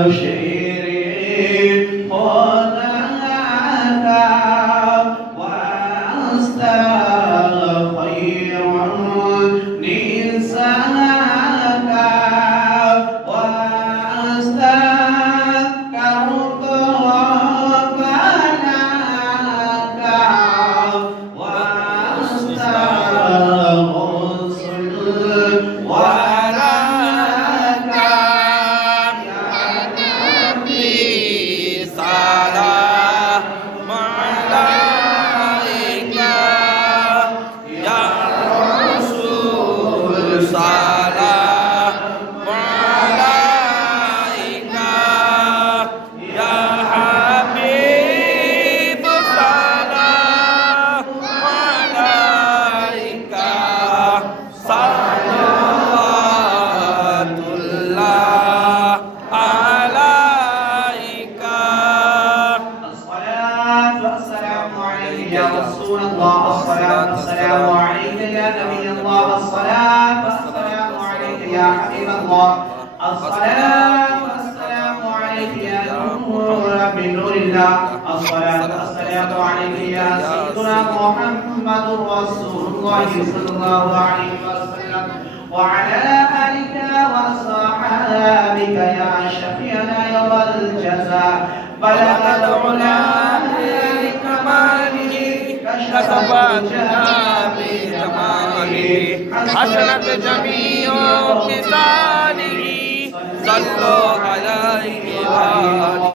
واستشير يا رسول الله الصلاة والسلام عليك يا نبي الله الصلاة والسلام عليك يا حبيب الله. الصلاة والسلام عليك يا نور من نور الله. الصلاة والسلام عليك يا سيدنا محمد رسول الله صلى الله عليه وسلم. وعلى آلك وصحابك يا شفيعنا يوم الجزاء. بلغ العلا كشف الجهاب بجماله حسنت جميع خصاله صلوا عليه وآله